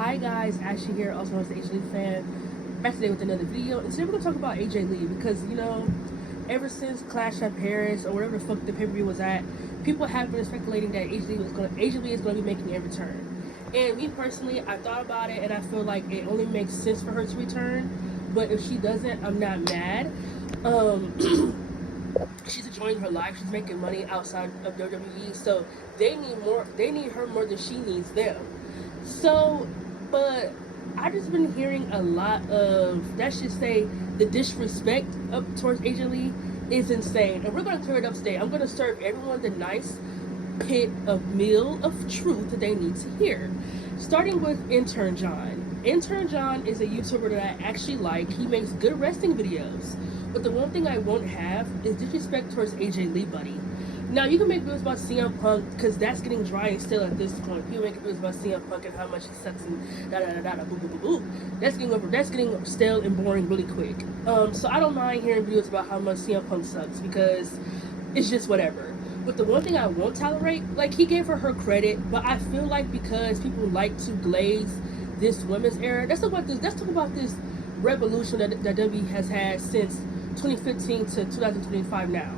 Hi guys, Ashley here, also known as the AJ Lee fan. Back today with another video. And today we're gonna talk about AJ Lee because ever since Clash at Paris or whatever the fuck the pay-per-view was at, people have been speculating that AJ Lee is gonna be making a return. And me personally, I thought about it and I feel like it only makes sense for her to return. But if she doesn't, I'm not mad. She's enjoying her life. She's making money outside of WWE, so they need more. They need her more than she needs them. So, but I just been hearing a lot of, let's just say, the disrespect up towards AJ Lee is insane, and we're gonna clear it up today. I'm gonna serve everyone the nice pit of meal of truth that they need to hear. Starting with Intern John. Intern John is a YouTuber that I actually like. He makes good wrestling videos. But the one thing I won't have is disrespect towards AJ Lee, buddy. Now, you can make videos about CM Punk, because that's getting dry and stale at this point. People make videos about CM Punk and how much he sucks and da-da-da-da-da, boo-boo-boo-boo. That's getting stale and boring really quick. So I don't mind hearing videos about how much CM Punk sucks, because it's just whatever. But the one thing I won't tolerate, like, he gave her credit, but I feel like because people like to glaze this women's era, let's talk about this revolution that WWE has had since 2015 to 2025 now.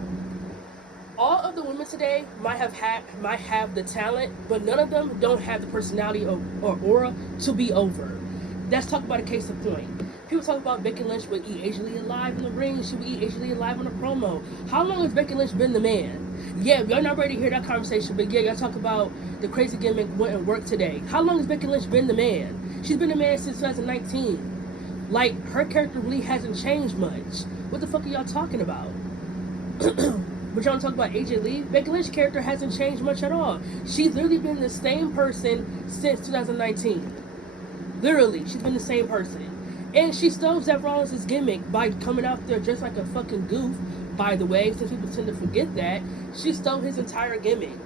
All of the women today might have the talent, but none of them don't have the personality or aura to be over. Let's talk about a case in point. People talk about Becky Lynch would eat AJ Lee alive in the ring. She would eat AJ Lee alive on a promo. How long has Becky Lynch been the man? Yeah, y'all not ready to hear that conversation, but yeah, y'all talk about the crazy gimmick wouldn't work today. How long has Becky Lynch been the man? She's been the man since 2019. Like, her character really hasn't changed much. What the fuck are y'all talking about? But y'all talk about AJ Lee? Becky Lynch's character hasn't changed much at all. She's literally been the same person since 2019. Literally, she's been the same person. And she stole Seth Rollins' gimmick by coming out there just like a fucking goof, by the way, since people tend to forget that. She stole his entire gimmick.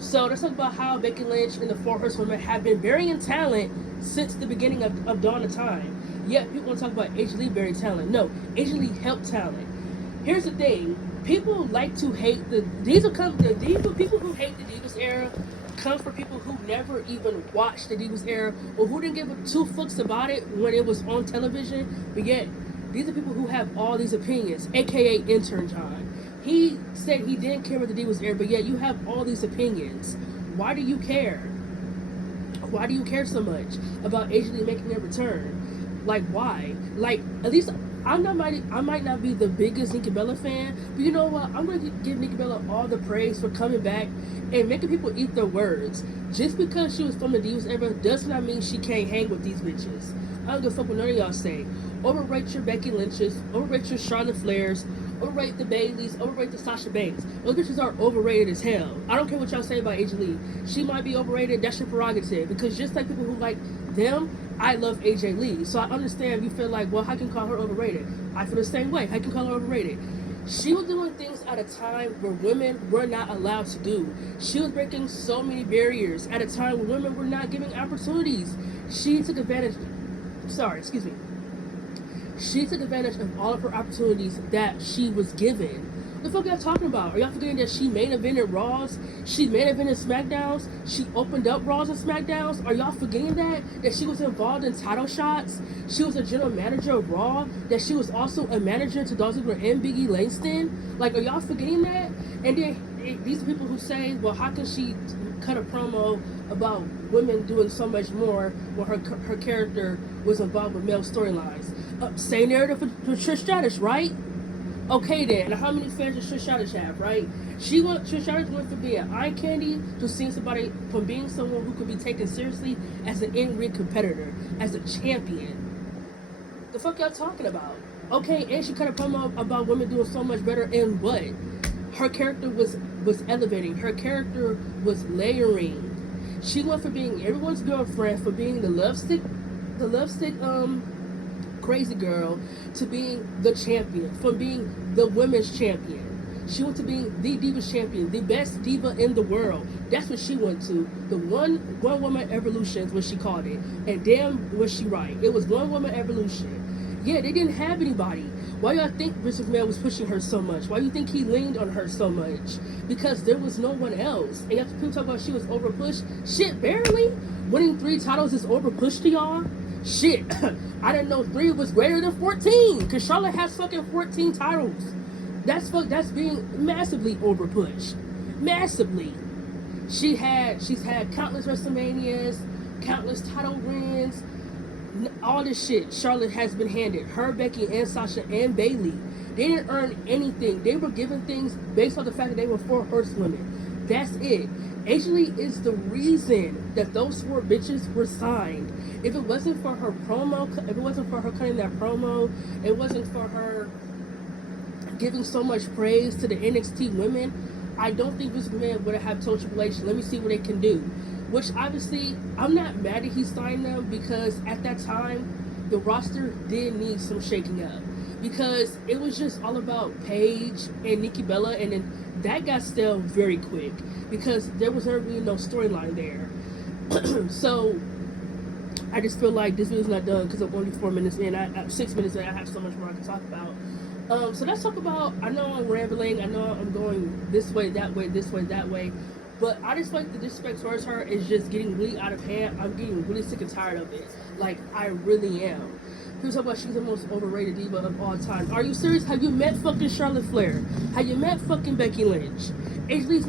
So let's talk about how Becky Lynch and the Four Horsewomen have been varying in talent since the beginning of Dawn of Time. Yet people want to talk about AJ Lee buried talent. No, AJ Lee helped talent. Here's the thing. People like to hate people who hate the Divas era come from people who never even watched the Divas era or who didn't give two fucks about it when it was on television. But yet, these are people who have all these opinions, aka Intern John. He said he didn't care about the Divas era, but yet you have all these opinions. Why do you care? Why do you care so much about AJ Lee making a return? Like, why? Like, at least I might not be the biggest Nikki Bella fan, but you know what? I'm going to give Nikki Bella all the praise for coming back and making people eat their words. Just because she was from the Divas era does not mean she can't hang with these bitches. I don't give a fuck what none of y'all say. Overrate your Becky Lynch's, overrate your Charlotte Flairs, overrate the Baileys, overrate the Sasha Banks. Those bitches are overrated as hell. I don't care what y'all say about AJ Lee. She might be overrated, that's your prerogative. Because just like people who like them, I love AJ Lee. So I understand you feel like, well, how can you call her overrated? I feel the same way. How can you call her overrated? She was doing things at a time where women were not allowed to do. She was breaking so many barriers at a time when women were not giving opportunities. She took advantage She took advantage of all of her opportunities that she was given. What the fuck are y'all talking about? Are y'all forgetting that she main evented Raws? She main evented SmackDowns? She opened up Raws and SmackDowns? Are y'all forgetting that? That she was involved in title shots? She was a general manager of Raw? That she was also a manager to Dolph Ziggler and Biggie Langston? Like, are y'all forgetting that? And then these are people who say, well, how can she cut a promo about women doing so much more when her character was involved with male storylines? Same narrative for Trish Stratus, right? Okay then, how many fans does Trish Stratus have, right? Trish Stratus went from being eye candy to seeing somebody, from being someone who could be taken seriously as an in-ring competitor, as a champion. The fuck y'all talking about? Okay, and she cut a promo about women doing so much better, and what? Her character was elevating. Her character was layering. She went from being everyone's girlfriend, for being the lovesick crazy girl, to being the champion, from being the women's champion. She went to being the Divas champion, the best diva in the world. That's what she went to. The one woman evolution is what she called it. And damn was she right. It was one woman evolution. Yeah, they didn't have anybody. Why y'all think Vince McMahon was pushing her so much? Why do you think he leaned on her so much? Because there was no one else. And after people talk about she was overpushed, shit, barely. Winning 3 titles is overpushed to y'all? Shit, I didn't know 3 was greater than 14. Because Charlotte has fucking 14 titles. That's being massively overpushed. Massively. She's had countless WrestleManias, countless title wins, all this shit Charlotte has been handed. Her, Becky, and Sasha, and Bayley. They didn't earn anything. They were given things based on the fact that they were 4 horsewomen. That's it. AJ is the reason that those 4 bitches were signed. If it wasn't for her promo, if it wasn't for her cutting that promo, it wasn't for her giving so much praise to the NXT women, I don't think Vince McMahon would have told Triple H, let me see what they can do. Which obviously, I'm not mad that he signed them, because at that time, the roster did need some shaking up. Because it was just all about Paige and Nikki Bella, and then that got stale very quick. Because there was never really no storyline there. So, I just feel like this video's not done because I'm only 4 minutes in. 6 minutes in, I have so much more I can talk about. So let's talk about, I know I'm rambling, I know I'm going this way, that way, this way, that way, but I just like the disrespect towards her is just getting really out of hand. I'm getting really sick and tired of it. Like, I really am. People talk about she's the most overrated diva of all time. Are you serious? Have you met fucking Charlotte Flair? Have you met fucking Becky Lynch? AJ Lee's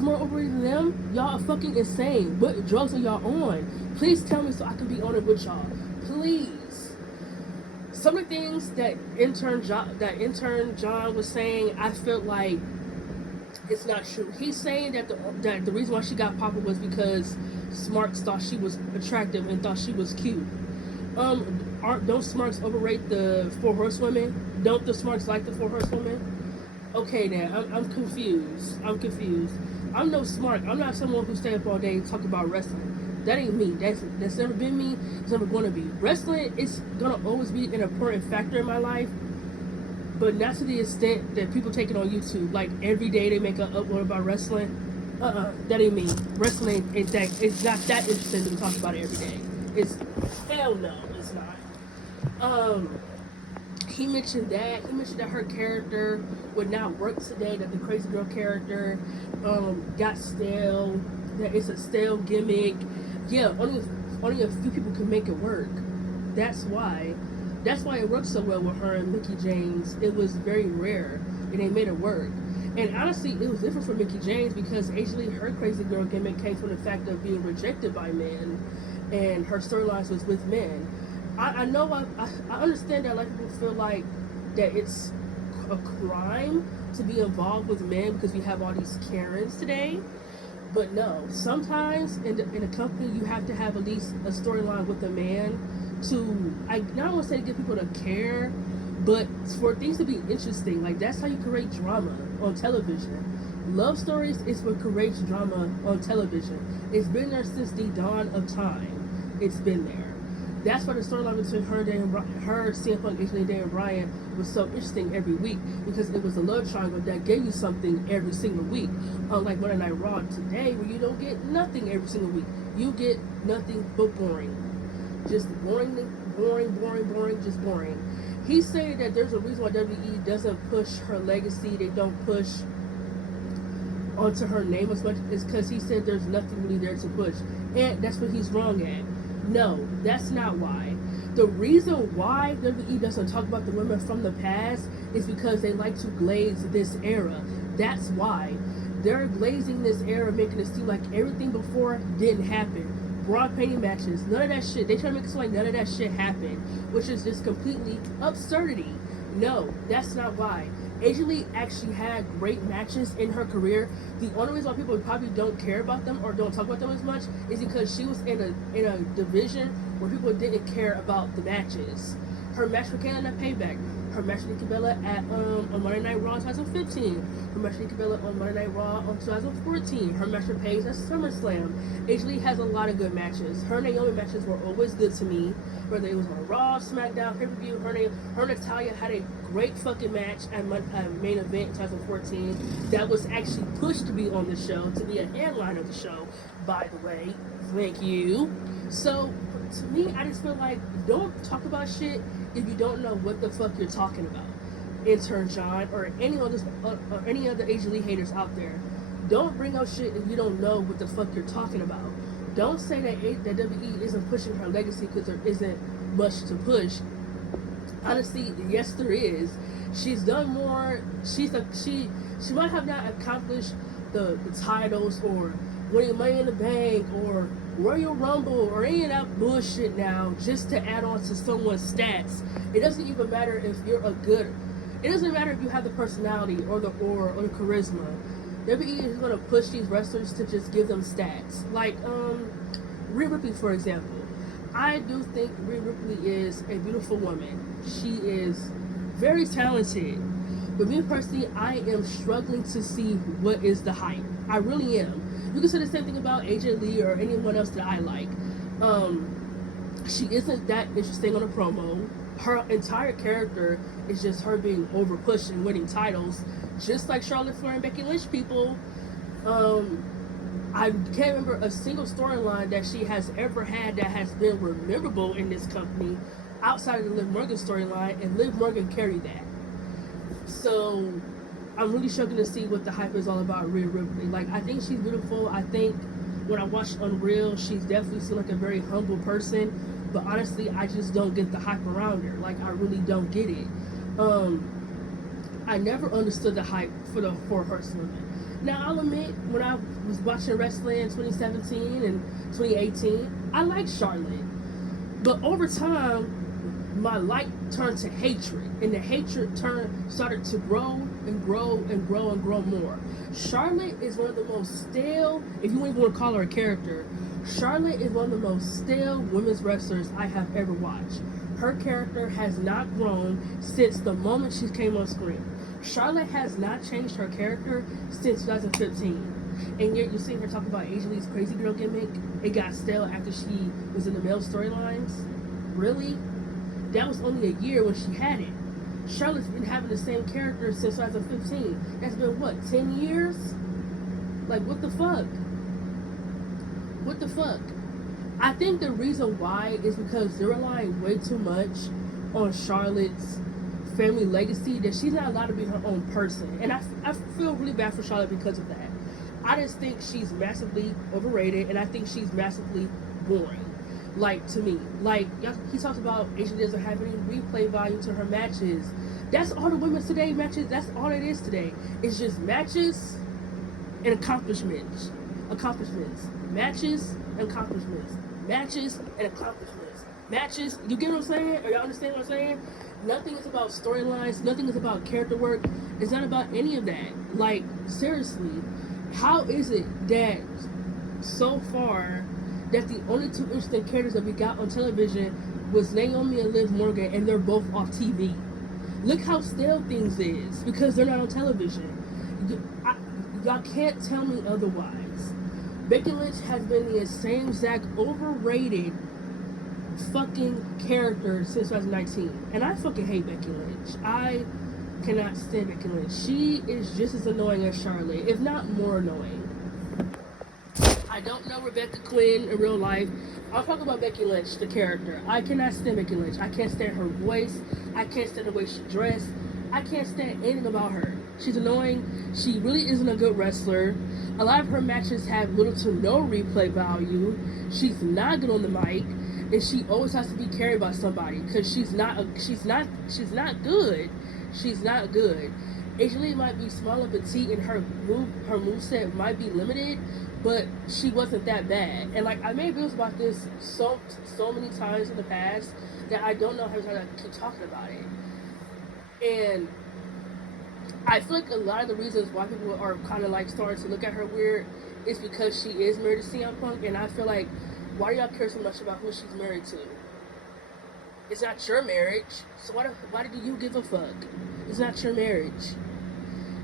more overrated than them? Y'all are fucking insane. What drugs are y'all on? Please tell me so I can be on it with y'all. Please. Some of the things that intern John was saying, I felt like it's not true. He's saying that the reason why she got popular was because Smarks thought she was attractive and thought she was cute. Don't Smarks overrate the 4 horsewomen? Don't the Smarks like the 4 horsewomen? Okay, now I'm confused. I'm no Smart. I'm not someone who stay up all day and talk about wrestling. That ain't me. That's never been me. It's never going to be. Wrestling is going to always be an important factor in my life, but not to the extent that people take it on YouTube. Like, every day they make an upload about wrestling. That ain't me. Wrestling ain't that. It's not that interesting to talk about it every day. It's hell no. It's not. He mentioned that. He mentioned that her character would not work today. That the Crazy Girl character got stale. That it's a stale gimmick. Yeah, only a few people can make it work. That's why it worked so well with her and Mickie James. It was very rare, and they made it work. And honestly, it was different for Mickie James because actually her Crazy Girl gimmick came from the fact of being rejected by men, and her storylines was with men. I know I understand that a lot of people feel like that it's a crime to be involved with men because we have all these Karens today. But no, sometimes in a company you have to have at least a storyline with a man to, I not want to say to get people to care, but for things to be interesting. Like, that's how you create drama on television. Love stories is what creates drama on television. It's been there since the dawn of time. It's been there. That's why the storyline between her, CM Punk, and Daniel Bryan was so interesting every week, because it was a love triangle that gave you something every single week. Unlike Monday Night Raw today, where you don't get nothing every single week. You get nothing but boring. Just boring, just boring. He's saying that there's a reason why WWE doesn't push her legacy. They don't push onto her name as much. Is because he said there's nothing really there to push. And that's what he's wrong at. No, that's not why. The reason why WWE doesn't talk about the women from the past is because they like to glaze this era. That's why. They're glazing this era, making it seem like everything before didn't happen. Broad painting matches, none of that shit. They try to make it seem like none of that shit happened, which is just completely absurdity. No, that's not why. AJ Lee actually had great matches in her career. The only reason why people probably don't care about them or don't talk about them as much is because she was in a division where people didn't care about the matches. Her match with Canada Payback, her match with Nikki Bella at on Monday Night Raw 2015, her match with Nikki Bella on Monday Night Raw on 2014, her match with Paige at SummerSlam. AJ Lee has a lot of good matches. Her and Naomi matches were always good to me, whether it was on Raw, SmackDown, pay-per-view. Her and Natalya had a great fucking match at Main Event 2014 that was actually pushed to be on the show, to be a headline of the show, by the way. Thank you. So to me, I just feel like don't talk about shit if you don't know what the fuck you're talking about. Intern John or any other Asian Lee haters out there, don't bring up shit if you don't know what the fuck you're talking about. Don't say that WE isn't pushing her legacy because there isn't much to push. Honestly, yes, there is. She's done more. She might have not accomplished the titles or winning Money in the Bank or Royal Rumble or any of that bullshit now just to add on to someone's stats. It doesn't even matter if you're a good. It doesn't matter if you have the personality or the charisma. WWE is going to push these wrestlers to just give them stats. Like Rhea Ripley, for example. I do think Rhea Ripley is a beautiful woman. She is very talented. But me personally, I am struggling to see what is the hype. I really am. You can say the same thing about AJ Lee or anyone else that I like. She isn't that interesting on a promo. Her entire character is just her being over pushed and winning titles, just like Charlotte Flair and Becky Lynch. People, I can't remember a single storyline that she has ever had that has been memorable in this company outside of the Liv Morgan storyline, and Liv Morgan carried that. So I'm really struggling to see what the hype is all about Rhea Ripley. Like, I think she's beautiful. I think when I watched Unreal, she's definitely seemed like a very humble person. But honestly, I just don't get the hype around her. Like, I really don't get it. I never understood the hype for her women. Now, I'll admit, when I was watching wrestling in 2017 and 2018, I liked Charlotte. But over time, my like turned to hatred, and the hatred started to grow and grow and grow and grow more. Charlotte is one of the most stale, if you even want to call her a character, Charlotte is one of the most stale women's wrestlers I have ever watched. Her character has not grown since the moment she came on screen. Charlotte has not changed her character since 2015. And yet you're seeing her talk about AJ Lee's crazy girl gimmick. It got stale after she was in the male storylines. Really? That was only a year when she had it. Charlotte's been having the same character since 2015. That's been, what, 10 years? Like, what the fuck? What the fuck? I think the reason why is because they're relying way too much on Charlotte's family legacy that she's not allowed to be her own person. And I feel really bad for Charlotte because of that. I just think she's massively overrated, and I think she's massively boring. Like, to me. Like, he talks about AJ doesn't have any replay value to her matches. That's all the women's today matches. That's all it is today. It's just matches and accomplishments. Matches and accomplishments. Matches and accomplishments. Matches. You get what I'm saying? Or y'all understand what I'm saying? Nothing is about storylines. Nothing is about character work. It's not about any of that. Like, seriously, how is it that so far that the only two interesting characters that we got on television was Naomi and Liv Morgan, and they're both off TV? Look how stale things is because they're not on television. Y'all can't tell me otherwise. Becky Lynch has been the same exact overrated fucking character since 2019, and I fucking hate Becky Lynch. I cannot stand Becky Lynch. She is just as annoying as Charlotte, if not more annoying. I don't know Rebecca Quinn in real life. I'm talking about Becky Lynch, the character. I cannot stand Becky Lynch. I can't stand her voice. I can't stand the way she dressed. I can't stand anything about her. She's annoying. She really isn't a good wrestler. A lot of her matches have little to no replay value. She's not good on the mic, and she always has to be carried by somebody because she's not good. She's not good. AJ Lee might be small and petite, and her moveset might be limited, but she wasn't that bad. And like, I made videos about this so many times in the past that I don't know how to keep talking about it. And I feel like a lot of the reasons why people are kind of like starting to look at her weird is because she is married to CM Punk, and I feel like, why do y'all care so much about who she's married to? It's not your marriage, so why do you give a fuck? It's not your marriage.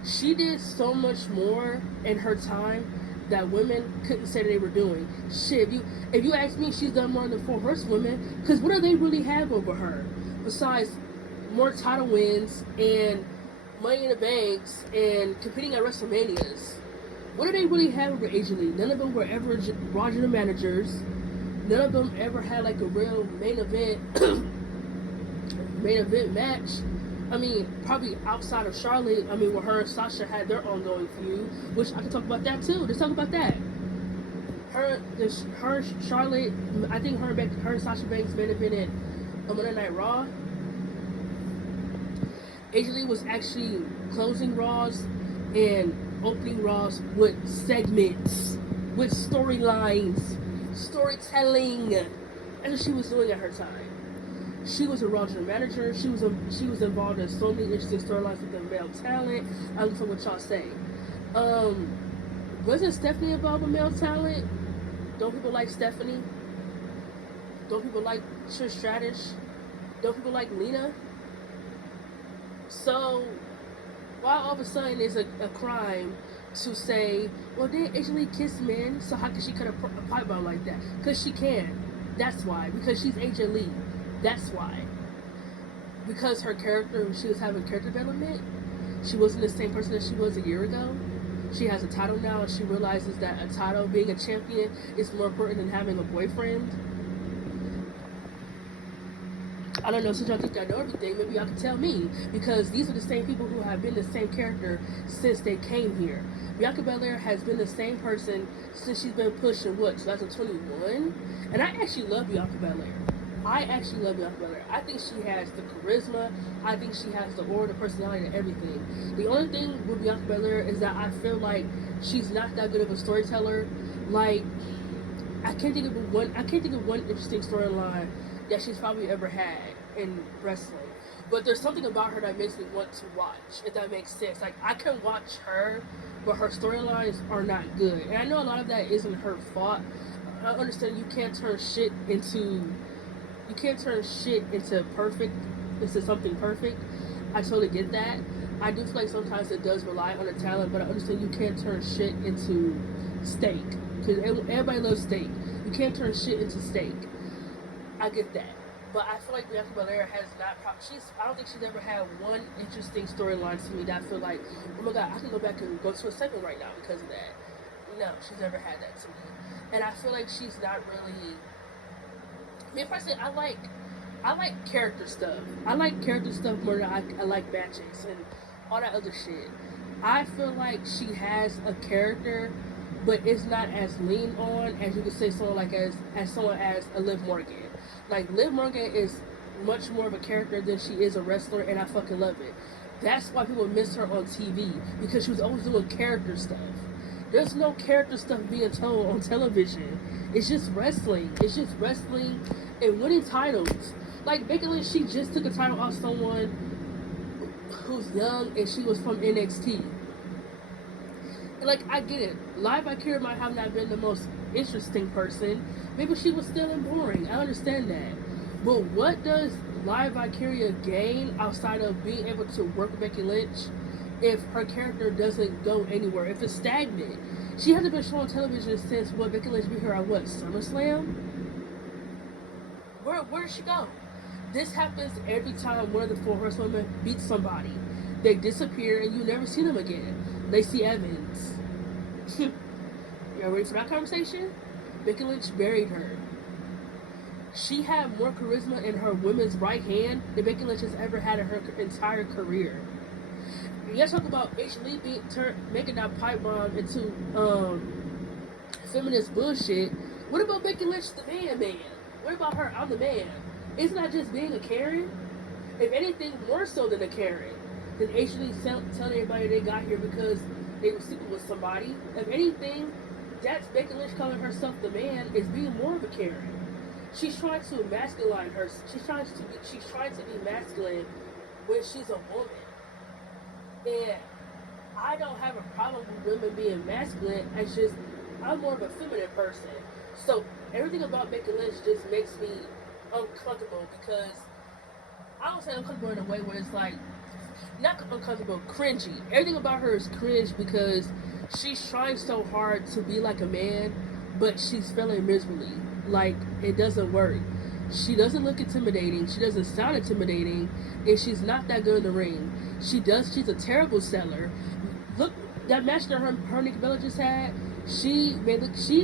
She did so much more in her time that women couldn't say they were doing. Shit, if you ask me, she's done more than 4 Horsewomen, because what do they really have over her? Besides more title wins and Money in the Banks and competing at WrestleManias. What do they really have over AJ Lee? None of them were ever Roger the managers. None of them ever had like a real main event main event match. I mean, probably outside of Charlotte. I mean, where her and Sasha had their ongoing feud, which I can talk about that too. Let's talk about that. Her Charlotte. I think her and Sasha Banks main event at Monday Night Raw. AJ Lee was actually closing Raws and opening Raws with segments, with storylines, storytelling. That's what she was doing at her time. She was a Raw general manager. She was involved in so many interesting storylines with the male talent. I don't know what y'all say. Wasn't Stephanie involved with male talent? Don't people like Stephanie? Don't people like Trish Stratus? Don't people like Lena? So, why all of a sudden is a crime to say, well, didn't AJ Lee kiss men, so how can she cut a pipe bomb like that? Because she can. That's why. Because she's AJ Lee. That's why. Because her character, she was having character development, she wasn't the same person that she was a year ago. She has a title now, and she realizes that a title, being a champion, is more important than having a boyfriend. I don't know, since y'all think I know everything, maybe y'all can tell me. Because these are the same people who have been the same character since they came here. Bianca Belair has been the same person since she's been pushing, 2021? And I actually love Bianca Belair. I think she has the charisma. I think she has the aura, the personality, and everything. The only thing with Bianca Belair is that I feel like she's not that good of a storyteller. Like, I can't think of one interesting storyline that she's probably ever had in wrestling. But there's something about her that makes me want to watch, if that makes sense. Like, I can watch her, but her storylines are not good. And I know a lot of that isn't her fault. I understand you can't turn shit into something perfect. I totally get that. I do feel like sometimes it does rely on the talent, but I understand you can't turn shit into steak. Because everybody loves steak. You can't turn shit into steak. I get that. But I feel like Bianca Belair has not. I don't think she's ever had one interesting storyline to me that I feel like, oh my god, I can go back and go to a segment right now because of that. No, she's never had that to me. And I feel like she's not really. I mean, personally, I like character stuff. I like character stuff more than I like matches and all that other shit. I feel like she has a character, but it's not as lean on as you could say someone like as someone as a Liv Morgan. Like, Liv Morgan is much more of a character than she is a wrestler, and I fucking love it. That's why people miss her on TV, because she was always doing character stuff. There's no character stuff being told on television. It's just wrestling. And winning titles. Like, Becky Lynch, she just took a title off someone who's young, and she was from NXT. And, like, I get it. Live Valkyria might have not been the most interesting person. Maybe she was still boring. I understand that. But what does Live Valkyria gain outside of being able to work with Becky Lynch if her character doesn't go anywhere? If it's stagnant? She hasn't been shown on television since Becky Lynch beat her at SummerSlam? Where does she go? This happens every time one of the four horsewomen beats somebody. They disappear and you never see them again. Lacey Evans. Y'all ready for that conversation? Becky Lynch buried her. She had more charisma in her women's right hand than Becky Lynch has ever had in her entire career. You guys talk about AJ Lee making that pipe bomb into feminist bullshit. What about Becky Lynch, the man? What about her? I'm the man. It's not just being a Karen. If anything, more so than a Karen. Than AJ Lee telling everybody they got here because they were sleeping with somebody. If anything, that's Becky Lynch calling herself the man is being more of a Karen. She's trying to masculine her. She's trying to be masculine when she's a woman. And I don't have a problem with women being masculine. It's just I'm more of a feminine person. So everything about Becky Lynch just makes me uncomfortable because I don't say uncomfortable in a way where it's like not uncomfortable, cringy. Everything about her is cringe because she's trying so hard to be like a man, but she's failing miserably. Like, it doesn't work. She doesn't look intimidating. She doesn't sound intimidating. And she's not that good in the ring. She's a terrible seller. Look, that match that her and Nikki Bella just had, she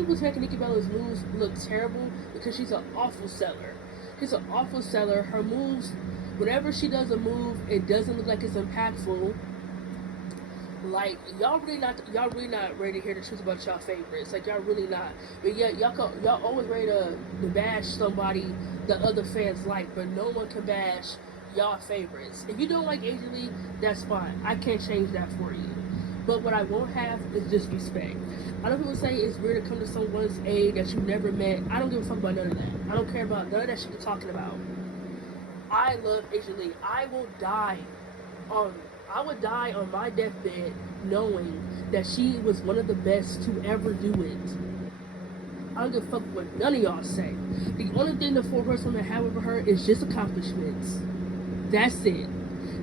was making Nikki Bella's moves look terrible because she's an awful seller. She's an awful seller. Her moves, whenever she does a move, it doesn't look like it's impactful. Like y'all really not ready to hear the truth about y'all favorites. Like y'all really not. But yeah, y'all always ready to bash somebody that other fans like, but no one can bash y'all favorites. If you don't like Asia Lee, that's fine. I can't change that for you. But what I won't have is disrespect. I know people say it's weird to come to someone's aid that you never met. I don't give a fuck about none of that. I don't care about none of that shit you're talking about. I love Asia Lee. I would die on my deathbed knowing that she was one of the best to ever do it. I don't give a fuck what none of y'all say. The only thing the four horsewomen have over her is just accomplishments. That's it.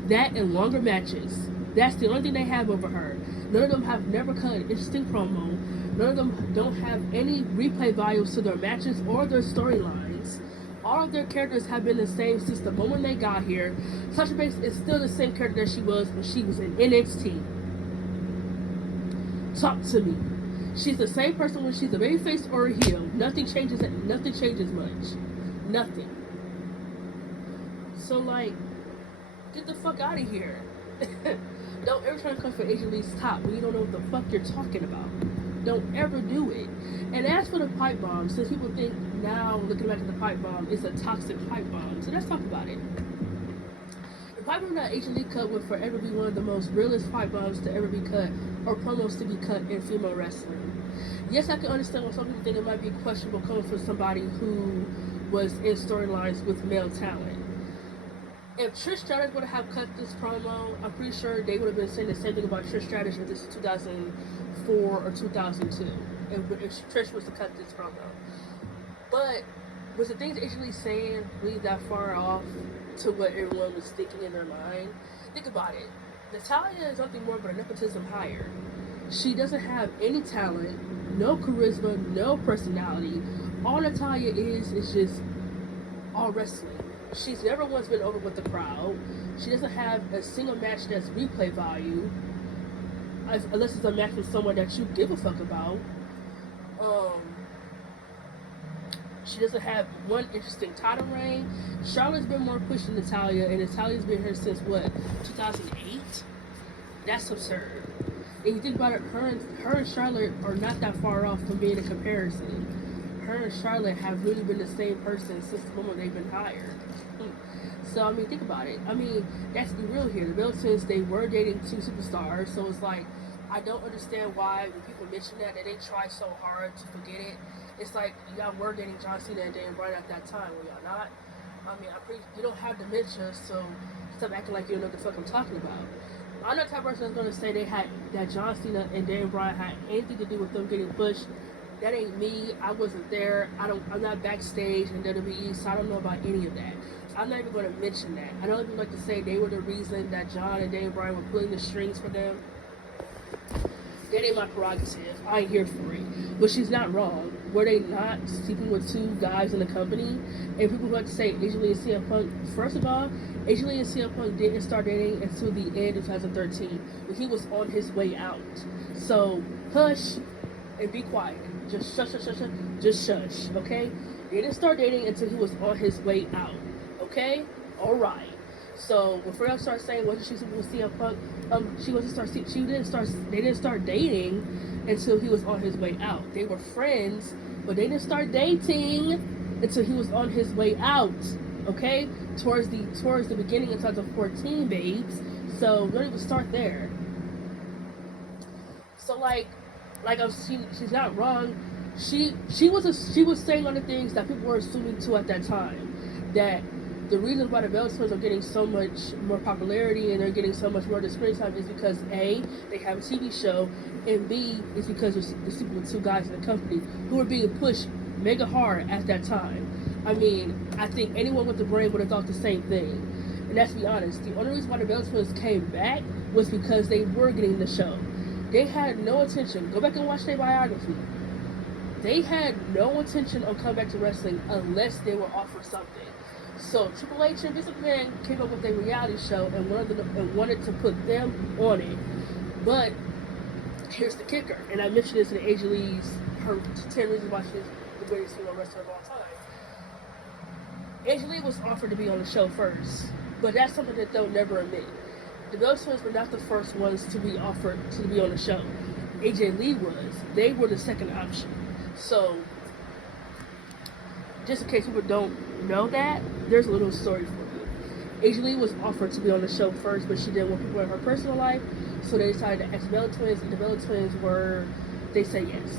That and longer matches. That's the only thing they have over her. None of them have never cut an interesting promo. None of them don't have any replay values to their matches or their storylines. All of their characters have been the same since the moment they got here. Sasha Banks is still the same character that she was when she was in NXT. Talk to me. She's the same person when she's a babyface or a heel. Nothing changes much. Nothing. So like, get the fuck out of here. Don't ever try to come for Asia Lee's top when you don't know what the fuck you're talking about. Don't ever do it. And as for the pipe bomb, since people think now, looking back at the pipe bomb, it's a toxic pipe bomb. So let's talk about it. The pipe bomb that Asia Lee cut would forever be one of the most realest pipe bombs to ever be cut, or promos to be cut in female wrestling. Yes, I can understand why some people think it might be questionable coming from somebody who was in storylines with male talent. If Trish Stratus would have cut this promo, I'm pretty sure they would have been saying the same thing about Trish Stratus if this is 2004 or 2002. If Trish was to cut this promo. But was the things Asia Lee saying really that far off to what everyone was thinking in their mind? Think about it. Natalya is nothing more but a nepotism hire. She doesn't have any talent, no charisma, no personality. All Natalya is just all wrestling. She's never once been over with the crowd. She doesn't have a single match that's replay value, unless it's a match with someone that you give a fuck about. She doesn't have one interesting title reign. Charlotte's been more pushed than Natalya, and Natalya's been here since what, 2008? That's absurd. And you think about it, her and Charlotte are not that far off from being a comparison. Her and Charlotte have really been the same person since the moment they've been hired. So, I mean, think about it. I mean, that's the real here. The Middletons, they were dating two superstars, so it's like, I don't understand why when people mention that they try so hard to forget it. It's like, y'all were dating John Cena and Daniel Bryan at that time, were y'all not? I mean, you don't have dementia, so stop acting like you don't know what the fuck I'm talking about. I'm not the type of person that's going to say that John Cena and Daniel Bryan had anything to do with them getting pushed. That ain't me. I wasn't there. I'm not backstage in WWE, so I don't know about any of that. I'm not even going to mention that. I know people like to say they were the reason that John and Daniel Bryan were pulling the strings for them. That ain't my prerogative. I ain't here for it. But she's not wrong. Were they not sleeping with two guys in the company? And people who like to say Asia Lee and CM Punk, first of all, Asia Lee and CM Punk didn't start dating until the end of 2013, when he was on his way out. So, hush and be quiet. Just shush, shush, shush, shush. Just shush, okay? They didn't start dating until he was on his way out, okay? All right. So before y'all start saying wasn't she supposed to see a Punk, they didn't start dating until he was on his way out. They were friends, but they didn't start dating until he was on his way out. Okay? Towards the beginning of 2014, babes. So don't even start there. So she's not wrong. She was saying other things that people were assuming too at that time. That the reason why the Beltons are getting so much more popularity and they're getting so much more display time is because A, they have a TV show, and B, it's because there's with two guys in the company who are being pushed mega hard at that time. I mean, I think anyone with the brain would have thought the same thing. And let's be honest, the only reason why the Beltons came back was because they were getting the show. They had no intention. Go back and watch their biography. They had no intention of coming back to wrestling unless they were offered something. So Triple H and Vince McMahon came up with a reality show and wanted to put them on it. But here's the kicker, and I mentioned this in Asia Lee's her 10 reasons why she's the greatest female wrestler of all time. Angela was offered to be on the show first, but that's something that they'll never admit. The Bella Twins were not the first ones to be offered to be on the show. AJ Lee was. They were the second option. So, just in case people don't know that, there's a little story for you. AJ Lee was offered to be on the show first, but she didn't want people in her personal life, so they decided to ask Bella Twins, and the Bella Twins they said yes.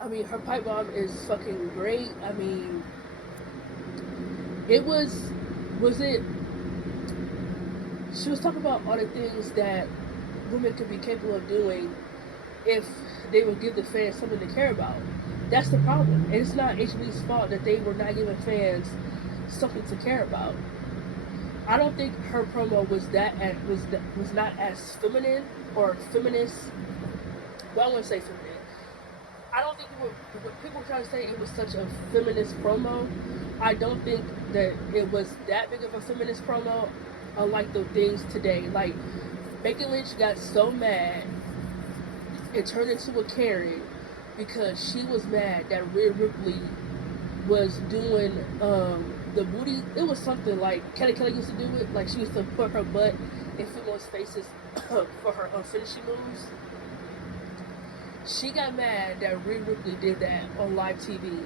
I mean, her pipe bomb is fucking great. I mean, it was it, she was talking about all the things that women could be capable of doing if they would give the fans something to care about. That's the problem. And it's not HB's fault that they were not giving fans something to care about. I don't think her promo was not as feminine or feminist. Well, I wouldn't say feminine. I don't think people were trying to say it was such a feminist promo. I don't think that it was that big of a feminist promo, unlike the things today. Like, Becky Lynch got so mad it turned into a Karen because she was mad that Rhea Ripley was doing the booty. It was something like Kelly used to do it. Like, she used to put her butt in females' faces for her finishing moves. She got mad that Rhea Ripley did that on live TV.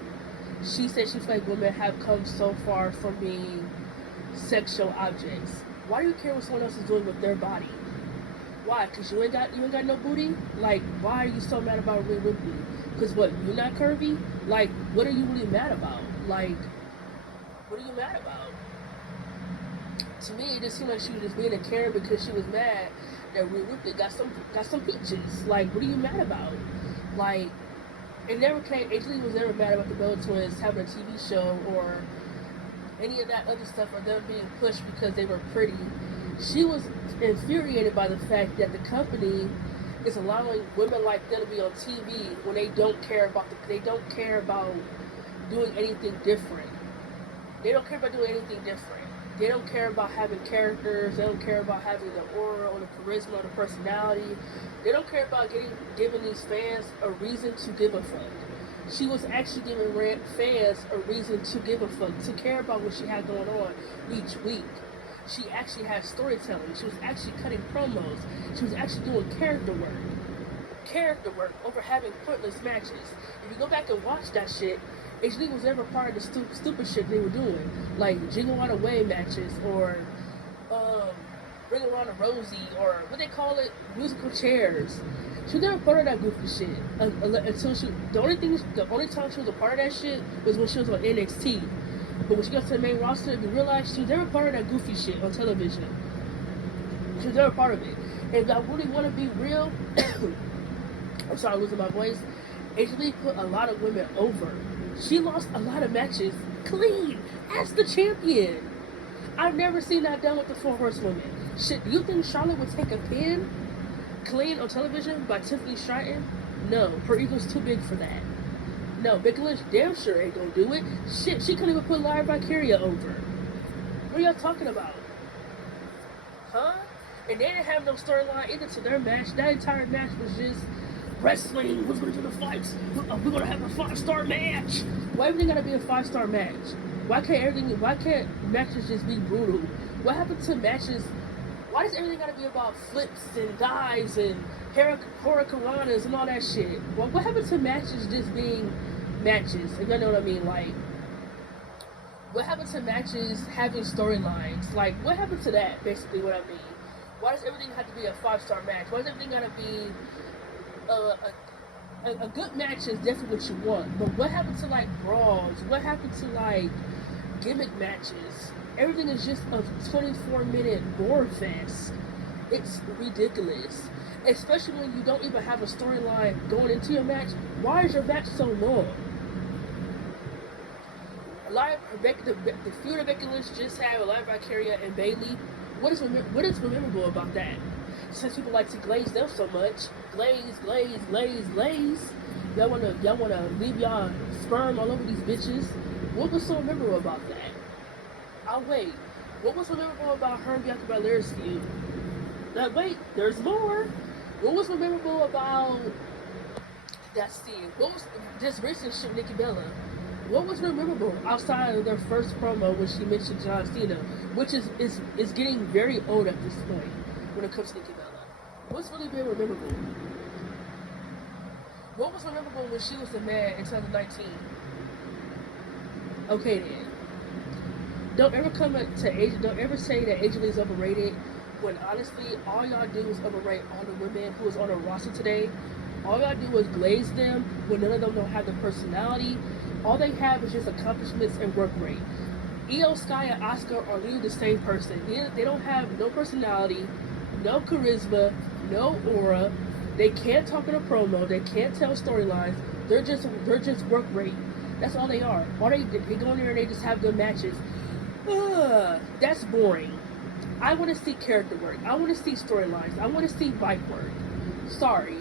She said she felt like women have come so far from being sexual objects. Why do you care what someone else is doing with their body? Why? Because you ain't got no booty? Like, why are you so mad about Rhea Ripley? Because what, you're not curvy? Like, what are you really mad about? Like, what are you mad about? To me, it just seemed like she was just being a Karen because she was mad that Rhea Ripley got some peaches. Like, what are you mad about? Like, it never came. AJ was never mad about the Bella Twins having a TV show or any of that other stuff, or them being pushed because they were pretty. She was infuriated by the fact that the company is allowing women like them to be on TV when they don't care about doing anything different. They don't care about doing anything different. They don't care about having characters. They don't care about having the aura or the charisma or the personality. They don't care about giving these fans a reason to give a fuck. She was actually giving fans a reason to give a fuck, to care about what she had going on each week. She actually had storytelling. She was actually cutting promos. She was actually doing character work over having pointless matches. If you go back and watch that shit, HB was never part of the stupid shit they were doing, like Jingle All the Way matches or Ring Around the Rosie or what they call it, musical chairs. She was never part of that goofy shit until the only time she was a part of that shit was when she was on NXT. But when she got to the main roster, you realize she was never part of that goofy shit on television. She was never part of it. And if I really want to be real, I'm sorry, I'm losing my voice. HB put a lot of women over. She lost a lot of matches clean as the champion. I've never seen that done with the Four Horsewomen. Shit, do you think Charlotte would take a pin clean on television by Tiffany Stratton? No, her ego's too big for that. No, Becky Lynch damn sure ain't gonna do it. Shit, she couldn't even put Lyra Valkyria over. What are y'all talking about? Huh? And they didn't have no storyline either to their match. That entire match was just wrestling. Who's gonna do the fights? We're gonna have a 5-star match. Why everything gotta be a 5-star match? Why can't matches just be brutal? What happened to matches? Why does everything gotta be about flips and dives and hurricanranas and all that shit? Well, what happened to matches just being matches? If you know what I mean, like, what happened to matches having storylines? Like, what happened to that? Basically, what I mean. Why does everything have to be a 5-star match? Why does everything gotta be a good match is definitely what you want, but what happened to like brawls? What happened to like gimmick matches? Everything is just a 24-minute bore fest. It's ridiculous, especially when you don't even have a storyline going into your match. Why is your match so long? The feud of Becky Lynch just had with Lyra Valkyria and Bayley. What is memorable about that? Since people like to glaze them so much, glaze. Y'all wanna leave y'all sperm all over these bitches. What was so memorable about that? I'll wait. What was so memorable about her and Bianca Belair's feud? Wait, there's more. What was memorable about that scene? What was this recent shit with Nikki Bella? What was memorable outside of their first promo when she mentioned John Cena, which is getting very old at this point when it comes to Nikki Bella? What's really been memorable? What was memorable when she was the man in 2019? Okay then. Don't ever come to Asia. Don't ever say that Asia Lee is overrated. When honestly, all y'all do is overrate all the women who is on the roster today. All y'all do is glaze them when none of them don't have the personality. All they have is just accomplishments and work rate. Io Sky and Asuka are literally the same person. They don't have no personality, no charisma, no aura. They can't talk in a promo. They can't tell storylines. They're just work rate. That's all they are. All they go in there and they just have good matches. That's boring. I want to see character work. I want to see storylines. I want to see mic work. Sorry.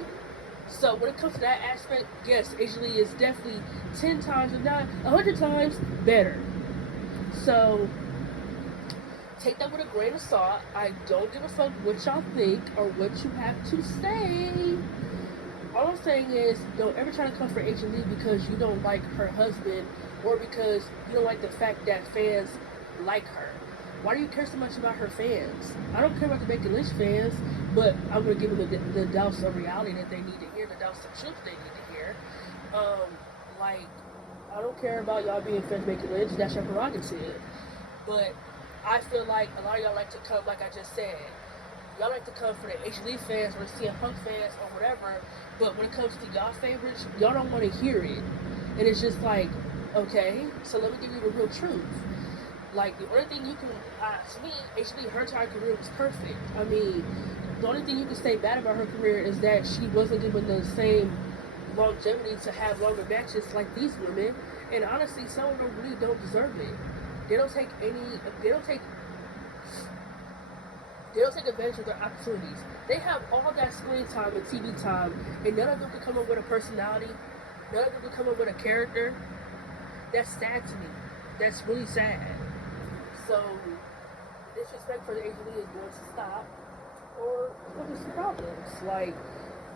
So when it comes to that aspect, yes, Asia Lee is definitely 10 times, if not 100 times better. So take that with a grain of salt. I don't give a fuck what y'all think or what you have to say. All I'm saying is, don't ever try to come for Asia Lee because you don't like her husband or because you don't like the fact that fans like her. Why do you care so much about her fans? I don't care about the Becky Lynch fans, but I'm going to give them the dose of reality that they need to hear, the dose of truth they need to hear. I don't care about y'all being fans of Becky Lynch. That's your prerogative. But I feel like a lot of y'all like to come, like I just said, y'all like to come for the Asia Lee fans or the CM Punk fans or whatever, but when it comes to y'all favorites, y'all don't want to hear it. And it's just like, okay, so let me give you the real truth. Like, the only thing you can, to me, Asia Lee, her entire career was perfect. I mean, the only thing you can say bad about her career is that she wasn't given the same longevity to have longer matches like these women. And honestly, some of them really don't deserve it. They don't take advantage of their opportunities. They have all that screen time and TV time, and none of them can come up with a personality. None of them can come up with a character. That's sad to me. That's really sad. So, disrespect for the Asia Lee is going to stop, or there's some problems. Like,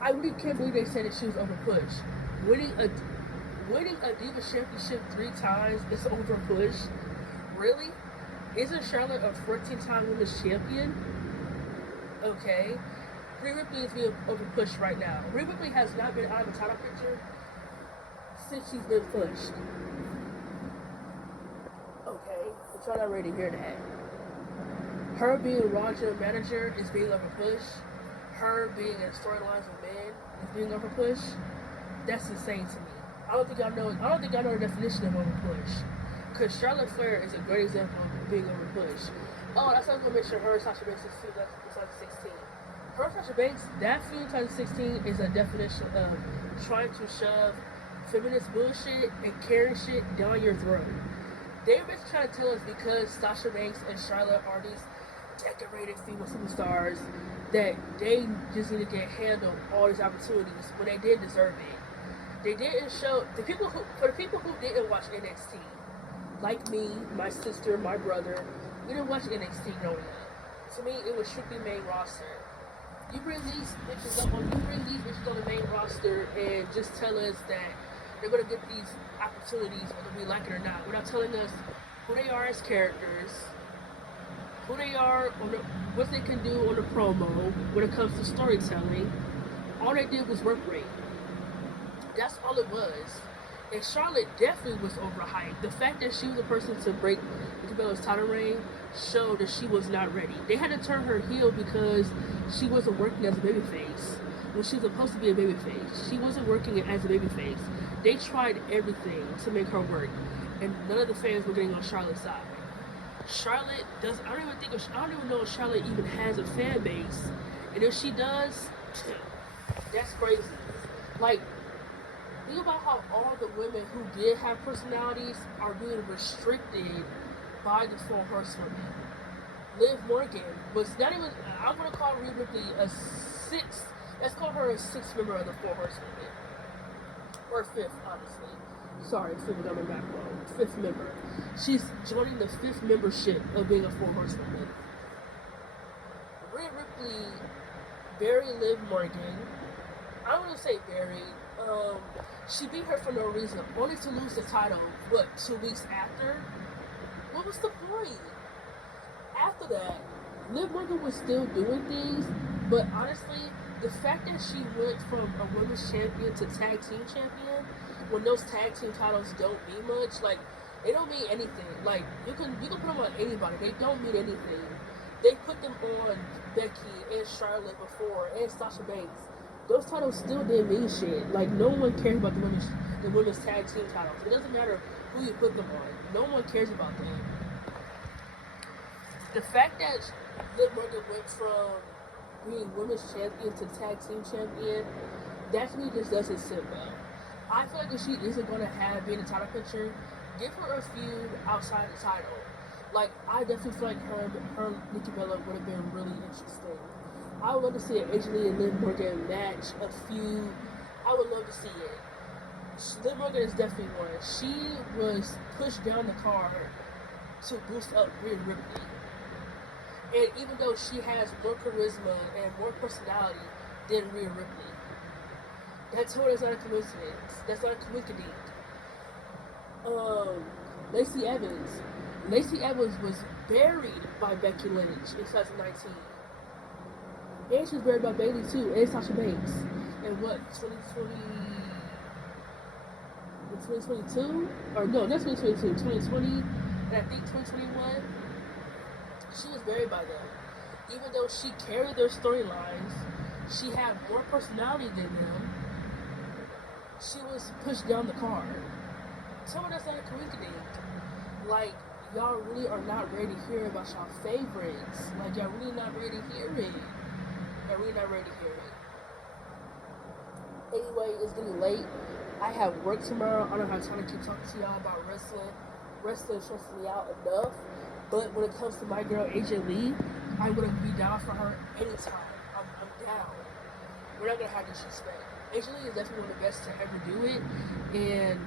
I really can't believe they said that she was overpushed. Winning a Diva Championship 3 times is overpushed. Really? Isn't Charlotte a 14-time women's champion? Okay. Rhea Ripley is being overpushed right now. Rhea Ripley has not been out of the title picture since she's been pushed. Okay, but y'all not ready to hear that. Her being Raja manager is being overpushed. Her being in storylines with men is being overpushed. That's insane to me. I don't think y'all know the definition of overpush. Because Charlotte Flair is a great example of being overpushed. Oh, that's what I was going to mention. Her and Sasha Banks is 2016. Her and Sasha Banks, that feud 2016 is a definition of trying to shove feminist bullshit and Karen shit down your throat. They're basically trying to tell us because Sasha Banks and Charlotte are these decorated female superstars that they just need to get handled all these opportunities when they did deserve it. They didn't show for the people who didn't watch NXT, like me, my sister, my brother, we didn't watch NXT growing up. To me, it was strictly main roster. You bring these bitches on the main roster and just tell us that they're gonna get these opportunities whether we like it or not, without telling us who they are as characters, who they are, what they can do on the promo when it comes to storytelling. All they did was work rate. That's all it was. And Charlotte definitely was overhyped. The fact that she was the person to break Nikki Bella's title reign showed that she was not ready. They had to turn her heel because she wasn't working as a babyface when she was supposed to be a babyface. She wasn't working as a babyface. They tried everything to make her work, and none of the fans were getting on Charlotte's side. Charlotte does. I don't even know if Charlotte even has a fan base, and if she does, that's crazy. Like, think about how all the women who did have personalities are being restricted by the Four Horsewomen. Liv Morgan was not even. I'm gonna call Rhea Ripley a sixth. Let's call her a sixth member of the Four Horsewomen, or fifth, honestly. Sorry, fifth got my back wrong. Fifth member. She's joining the fifth membership of being a Four Horsewoman. Rhea basically buried Liv Morgan. I don't want to say buried. She beat her for no reason, only to lose the title. What, 2 weeks after? What was the point? After that, Liv Morgan was still doing things, but honestly, the fact that she went from a women's champion to tag team champion, when those tag team titles don't mean much, like they don't mean anything. Like you can put them on anybody, they don't mean anything. They put them on Becky and Charlotte before and Sasha Banks. Those titles still didn't mean shit. Like no one cares about the women's tag team titles. It doesn't matter who you put them on. No one cares about them. The fact that Liv Morgan went from being women's champion to tag team champion, that to me just doesn't sit well. I feel like if she isn't going to have being a title picture, give her a feud outside the title. Like, I definitely feel like her and Nikki Bella would have been really interesting. I would love to see an AJ Lee and Liv Morgan match, a feud. I would love to see it. Liv Morgan is definitely one. She was pushed down the card to boost up Rhea Ripley. And even though she has more charisma and more personality than Rhea Ripley, that's not a coincidence. That's not a coincidence. Lacey Evans. Lacey Evans was buried by Becky Lynch in 2019. And she was buried by Bayley too, and Sasha Banks. And what, 2022? Or no, not 2022, 2020, and I think 2021. She was buried by them. Even though she carried their storylines, she had more personality than them, she was pushed down the card. Tell me that's not a coincidence. Like, y'all really are not ready to hear about y'all favorites. Like, y'all really not ready to hear it. Y'all really not ready to hear it. Anyway, it's getting late. I have work tomorrow. I don't have time to keep talking to y'all about wrestling. Wrestling stresses me out enough. But when it comes to my girl AJ Lee, I'm gonna be down for her anytime. I'm down. We're not gonna have disrespect. AJ Lee is definitely one of the best to ever do it, and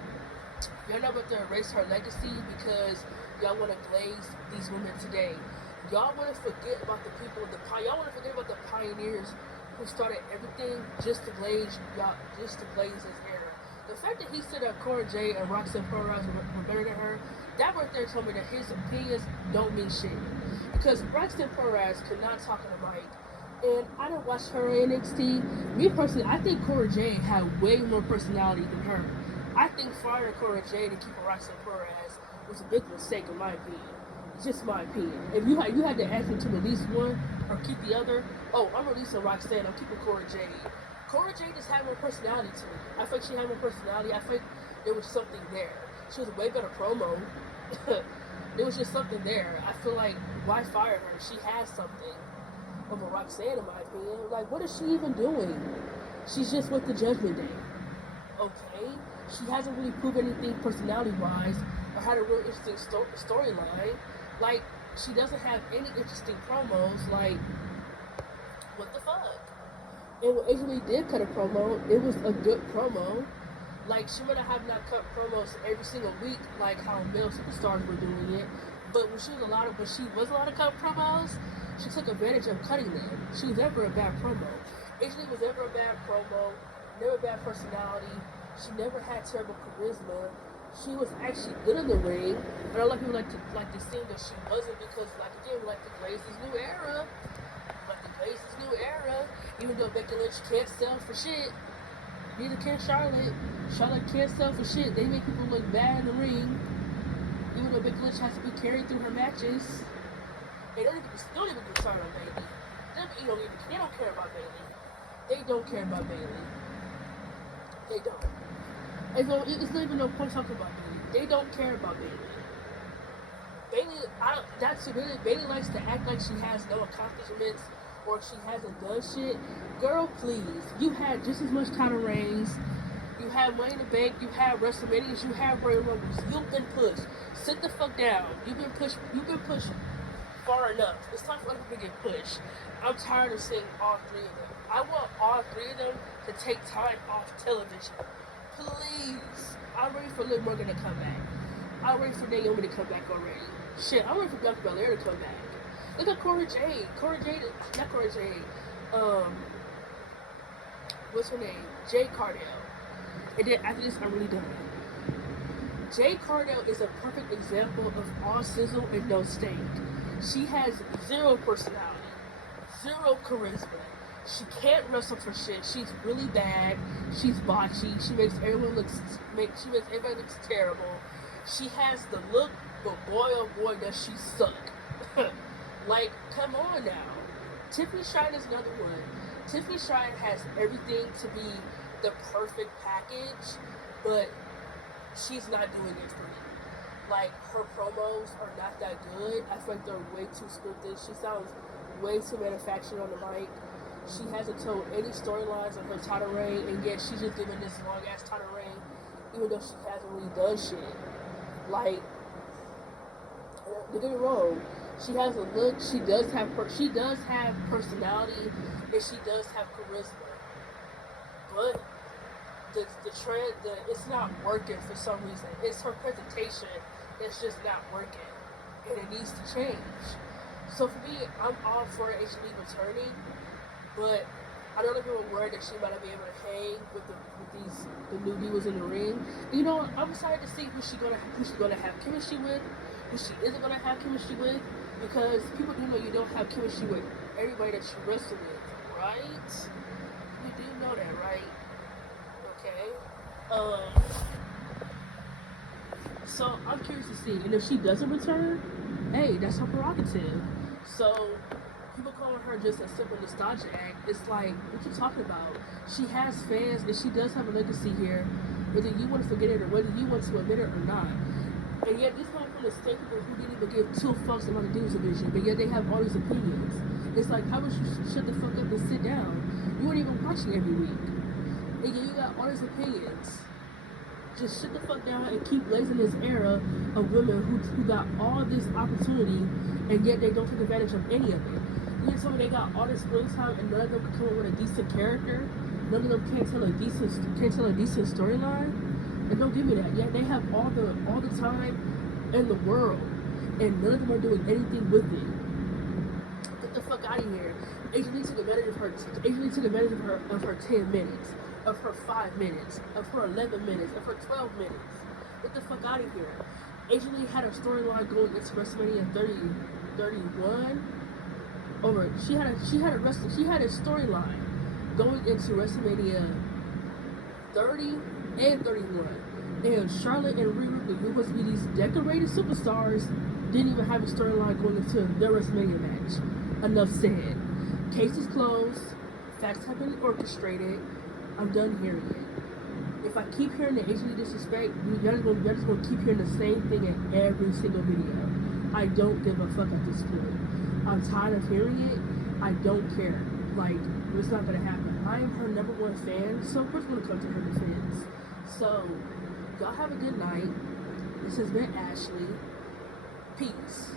y'all not about to erase her legacy because y'all want to glaze these women today. Y'all want to forget about the people, y'all want to forget about the pioneers who started everything just to glaze this era. The fact that he said that Cora Jade and Roxanne Perez were better than her, that right there told me that his opinions don't mean shit. Because Roxanne Perez could not talk on the mic. And I didn't watch her in NXT. Me personally, I think Cora Jade had way more personality than her. I think firing Cora Jade and keeping Roxanne Perez was a big mistake in my opinion. It's just my opinion. If you had to ask me to release one or keep the other, I'm releasing Roxanne, I'm keeping Cora Jade. Cora Jade just had more personality to me. I think she had more personality. I think there was something there. She was a way better promo. There was just something there. I feel like, why fire her? She has something over Roxanne, in my opinion. Like, what is she even doing? She's just with the Judgment Day. Okay? She hasn't really proved anything personality-wise or had a real interesting storyline. Like, she doesn't have any interesting promos. Like, what the fuck? And when AJ Lee did cut a promo, it was a good promo. Like, she might have not cut promos every single week like how male superstars were doing it, but when she was allowed to cut promos, she took advantage of cutting them. She was never a bad promo. AJ Lee was never a bad promo, never a bad personality. She never had terrible charisma. She was actually good in the ring. And a lot of people like to say that she wasn't because, like, again, we like to glaze this new era. Even though Becky Lynch can't sell for shit, neither can Charlotte. Charlotte can't sell for shit. They make people look bad in the ring. Even though Becky Lynch has to be carried through her matches. They don't even get started on Bayley. They don't care about Bayley. They don't care about Bayley. They don't. And so it's not even no point talking about Bayley. They don't care about Bayley. Bayley likes to act like she has no accomplishments or she hasn't done shit. Girl, please. You had just as much title reigns. You had Money in the Bank. You had WrestleManias. You had Royal Rumbles. You've been pushed. Sit the fuck down. You've been pushed far enough. It's time for other people to get pushed. I'm tired of seeing all three of them. I want all three of them to take time off television. Please. I'm ready for Liv Morgan to come back. I'm ready for Naomi to come back already. Shit, I'm ready for Bianca Belair to come back. Look at Cora Jade. Cora Jade, not Cora Jade. Um, what's her name? Jade Cardell. And then after this, I'm really done. Jade Cardell is a perfect example of all sizzle and no steak. She has zero personality, zero charisma. She can't wrestle for shit. She's really bad. She's botchy. She makes everyone look she makes everybody look terrible. She has the look, but boy oh boy does she suck. Like, come on now. Tiffany Shine is another one. Tiffany Shine has everything to be the perfect package, but she's not doing it for me. Like, her promos are not that good. I feel like they're way too scripted. She sounds way too manufactured on the mic. She hasn't told any storylines of her title reign, and yet she's just giving this long ass title reign, even though she hasn't really done shit. Like, don't get me wrong, she has a look. She does have personality, and she does have charisma. But the trend, it's not working for some reason. It's her presentation that's just not working, and it needs to change. So for me, I'm all for HB returning, but I don't know if I'm worried that she might not be able to hang with the new divas in the ring. And, you know, I'm excited to see who she's gonna have chemistry with, who she isn't gonna have chemistry with, because people do know you don't have chemistry with everybody that you wrestle with, right? You do know that, right? Okay. So I'm curious to see, and if she doesn't return, hey, that's her prerogative. So people calling her just a simple nostalgia act, it's like, what you talking about? She has fans, and she does have a legacy here, whether you want to forget it or whether you want to admit it or not. And yet, this comes from the state people who didn't even give two fucks about the Divas division, but yet they have all these opinions. It's like, how about you shut the fuck up and sit down? You weren't even watching every week. And yet, you got all these opinions. Just shut the fuck down and keep blazing this era of women who got all this opportunity, and yet they don't take advantage of any of it. You tell me they got all this screen time and none of them can come up with a decent character? None of them can't tell a decent storyline? And don't give me that. Yeah, they have all the time in the world, and none of them are doing anything with it. Get the fuck out of here. AJ took advantage of her. AJ took advantage of her 10 minutes, of her 5 minutes, of her 11 minutes, of her 12 minutes. Get the fuck out of here. AJ had a storyline going into WrestleMania 31. Over, she had a storyline going into WrestleMania 30 and 31, and Charlotte and Rhea Ripley, who was to be these decorated superstars, didn't even have a storyline going into their WrestleMania match. Enough said. Case is closed. Facts have been orchestrated. I'm done hearing it. If I keep hearing the HB disrespect, you're just gonna keep hearing the same thing in every single video. I don't give a fuck at this point. I'm tired of hearing it. I don't care. Like, it's not gonna happen. I am her number one fan, so of course I'm gonna come to her defense. So, y'all have a good night. This has been Ashley. Peace.